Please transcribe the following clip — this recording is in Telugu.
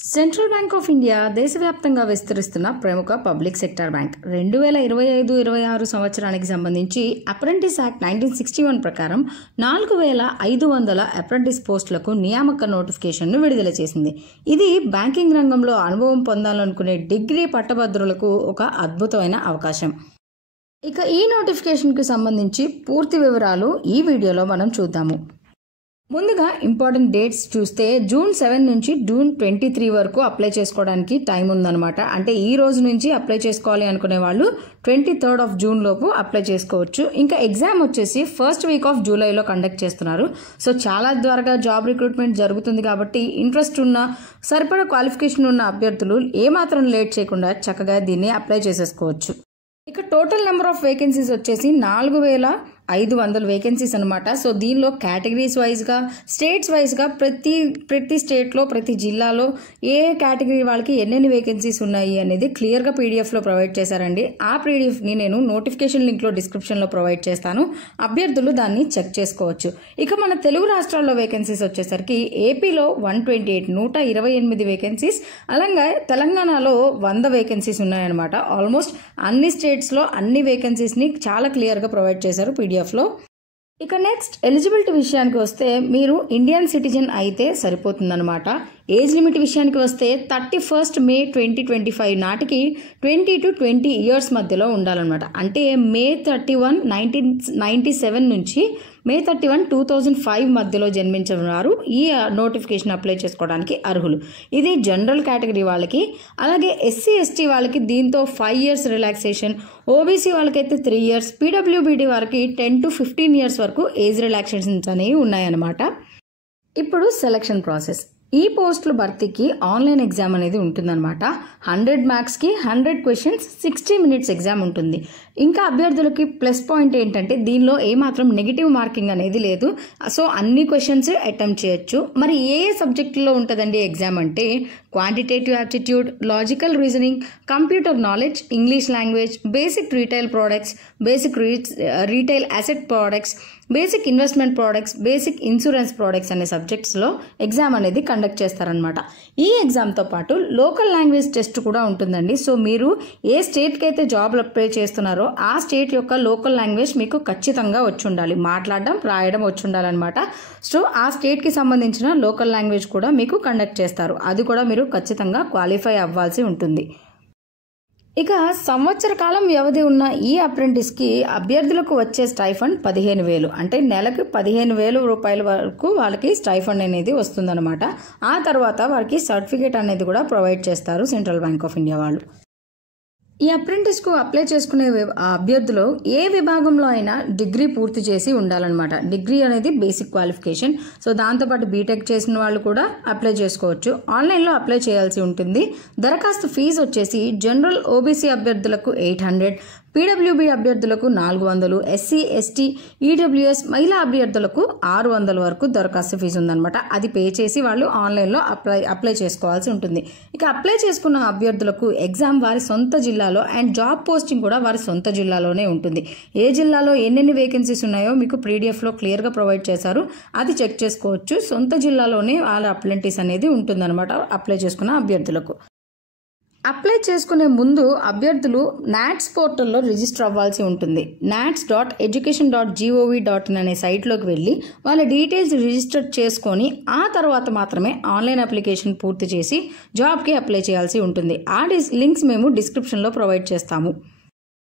సెంట్రల్ బ్యాంక్ ఆఫ్ ఇండియా దేశవ్యాప్తంగా విస్తరిస్తున్న ప్రముఖ పబ్లిక్ సెక్టార్ బ్యాంక్ 2025-26 సంవత్సరానికి సంబంధించి అప్రెంటిస్ యాక్ట్ 1961 ప్రకారం 4500 అప్రెంటిస్ పోస్టులకు నియామక నోటిఫికేషన్ను విడుదల చేసింది. ఇది బ్యాంకింగ్ రంగంలో అనుభవం పొందాలనుకునే డిగ్రీ పట్టభద్రులకు ఒక అద్భుతమైన అవకాశం. ఇక ఈ నోటిఫికేషన్కి సంబంధించి పూర్తి వివరాలు ఈ వీడియోలో మనం చూద్దాము. ముందుగా ఇంపార్టెంట్ డేట్స్ చూస్తే జూన్ 7 నుంచి జూన్ 23 వరకు అప్లై చేసుకోవడానికి టైం ఉందన్నమాట. అంటే ఈ రోజు నుంచి అప్లై చేసుకోవాలి అనుకునే వాళ్ళు 23rd ఆఫ్ జూన్ లోపు అప్లై చేసుకోవచ్చు. ఇంకా ఎగ్జామ్ వచ్చేసి ఫస్ట్ వీక్ ఆఫ్ జూలైలో కండక్ట్ చేస్తున్నారు. సో చాలా త్వరగా జాబ్ రిక్రూట్మెంట్ జరుగుతుంది కాబట్టి ఇంట్రెస్ట్ ఉన్న సరిపడా క్వాలిఫికేషన్ ఉన్న అభ్యర్థులు ఏమాత్రం లేట్ చేయకుండా చక్కగా దీన్ని అప్లై చేసేసుకోవచ్చు. ఇక టోటల్ నెంబర్ ఆఫ్ వేకెన్సీస్ వచ్చేసి 4500 వేకెన్సీస్ అనమాట. సో దీనిలో కేటగిరీస్ వైజ్గా స్టేట్స్ వైజ్గా ప్రతి స్టేట్లో ప్రతి జిల్లాలో ఏ కేటగిరీ వాళ్ళకి ఎన్నెన్ని వేకెన్సీస్ ఉన్నాయి అనేది క్లియర్గా పీడిఎఫ్లో ప్రొవైడ్ చేశారండి. ఆ పీడిఎఫ్ని నేను నోటిఫికేషన్ లింక్లో డిస్క్రిప్షన్లో ప్రొవైడ్ చేస్తాను. అభ్యర్థులు దాన్ని చెక్ చేసుకోవచ్చు. ఇక మన తెలుగు రాష్ట్రాల్లో వేకెన్సీస్ వచ్చేసరికి ఏపీలో 128 వేకెన్సీస్, అలాగే తెలంగాణలో 100 వేకెన్సీస్ ఉన్నాయన్నమాట. ఆల్మోస్ట్ అన్ని స్టేట్స్లో అన్ని వేకెన్సీస్ని చాలా క్లియర్గా ప్రొవైడ్ చేశారు పీడిఎఫ్లో. ఇక నెక్స్ట్ ఎలిజిబిలిటీ విషయానికి వస్తే మీరు ఇండియన్ సిటిజన్ అయితే సరిపోతుందన్నమాట. ఏజ్ లిమిట్ విషయానికి వస్తే 31st మే 2025 నాటికి 20 to 20 ఇయర్స్ మధ్యలో ఉండాలన్నమాట. అంటే మే 31, 1997 నుంచి మే 31, 2005 మధ్యలో జన్మించిన వారు ఈ నోటిఫికేషన్ అప్లై చేసుకోవడానికి అర్హులు. ఇది జనరల్ కేటగిరీ వాళ్ళకి. అలాగే ఎస్సీ ఎస్టీ వాళ్ళకి దీంతో 5 years రిలాక్సేషన్, ఓబీసీ వాళ్ళకైతే 3 years, పీడబ్ల్యూబీడీ వారికి 10 to 15 years వరకు ఏజ్ రిలాక్సేషన్స్ అనేవి ఉన్నాయన్నమాట. ఇప్పుడు సెలక్షన్ ప్రాసెస్. ఈ పోస్టుల భర్తీకి ఆన్లైన్ ఎగ్జామ్ అనేది ఉంటుందన్నమాట. 100 మార్క్స్కి 100 క్వశ్చన్స్, 60 minutes ఎగ్జామ్ ఉంటుంది. ఇంకా అభ్యర్థులకి ప్లస్ పాయింట్ ఏంటంటే దీనిలో ఏమాత్రం నెగిటివ్ మార్కింగ్ అనేది లేదు. సో అన్ని క్వశ్చన్స్ అటెంప్ట్ చేయొచ్చు. మరి ఏ సబ్జెక్టులో ఉంటుందండి ఎగ్జామ్ అంటే quantitative aptitude, logical reasoning, computer knowledge, English language, basic retail products, basic retail asset products, basic investment products, basic insurance products అనే సబ్జెక్ట్స్లో ఎగ్జామ్ అనేది కండక్ట్ చేస్తారనమాట. ఈ ఎగ్జామ్తో పాటు లోకల్ లాంగ్వేజ్ టెస్ట్ కూడా ఉంటుందండి. సో మీరు ఏ స్టేట్కి అయితే జాబ్లు అప్లై చేస్తున్నారో ఆ స్టేట్ యొక్క లోకల్ లాంగ్వేజ్ మీకు ఖచ్చితంగా వచ్చి ఉండాలి. మాట్లాడడం, రాయడం వచ్చి ఉండాలన్నమాట. సో ఆ స్టేట్కి సంబంధించిన లోకల్ లాంగ్వేజ్ కూడా మీకు కండక్ట్ చేస్తారు. అది కూడా మీరు ఖచ్చితంగా క్వాలిఫై అవ్వాల్సి ఉంటుంది. ఇక సంవత్సర కాలం వ్యవధి ఉన్న ఈ అప్రెంటిస్కి అభ్యర్థులకు వచ్చే స్టైఫండ్ 15,000. అంటే నెలకు 15,000 రూపాయల వరకు వాళ్ళకి స్టైఫండ్ అనేది వస్తుందన్నమాట. ఆ తర్వాత వారికి సర్టిఫికేట్ అనేది కూడా ప్రొవైడ్ చేస్తారు సెంట్రల్ బ్యాంక్ ఆఫ్ ఇండియా వాళ్ళు. ఈ అప్రెంటిస్కు అప్లై చేసుకునే అభ్యర్థులు ఏ విభాగంలో అయినా డిగ్రీ పూర్తి చేసి ఉండాలన్నమాట. డిగ్రీ అనేది బేసిక్ క్వాలిఫికేషన్. సో దాంతోపాటు బీటెక్ చేసిన వాళ్ళు కూడా అప్లై చేసుకోవచ్చు. ఆన్లైన్లో అప్లై చేయాల్సి ఉంటుంది. దరఖాస్తు ఫీజు వచ్చేసి జనరల్ ఓబీసీ అభ్యర్థులకు 800, పీడబ్ల్యూబీ అభ్యర్థులకు 400, ఎస్సీ ఎస్టీ ఈడబ్ల్యూఎస్ మహిళా అభ్యర్థులకు 600 వరకు దరఖాస్తు ఫీజు ఉందన్నమాట. అది పే చేసి వాళ్ళు ఆన్లైన్లో అప్లై చేసుకోవాల్సి ఉంటుంది. ఇక అప్లై చేసుకున్న అభ్యర్థులకు ఎగ్జామ్ వారి సొంత జిల్లాలో అండ్ జాబ్ పోస్టింగ్ కూడా వారి సొంత జిల్లాలోనే ఉంటుంది. ఏ జిల్లాలో ఎన్నెన్ని వేకెన్సీస్ ఉన్నాయో మీకు పీడిఎఫ్లో క్లియర్గా ప్రొవైడ్ చేశారు. అది చెక్ చేసుకోవచ్చు. సొంత జిల్లాలోనే వాళ్ళ అప్రెంటిస్ అనేది ఉంటుందన్నమాట అప్లై చేసుకున్న అభ్యర్థులకు. అప్లై చేసుకునే ముందు అభ్యర్థులు నాట్స్ పోర్టల్లో రిజిస్టర్ అవ్వాల్సి ఉంటుంది. nats.education.gov.in అనే సైట్లోకి వెళ్ళి వాళ్ళ డీటెయిల్స్ రిజిస్టర్ చేసుకొని ఆ తర్వాత మాత్రమే ఆన్లైన్ అప్లికేషన్ పూర్తి చేసి జాబ్కి అప్లై చేయాల్సి ఉంటుంది. ఆ లింక్స్ మేము డిస్క్రిప్షన్లో ప్రొవైడ్ చేస్తాము.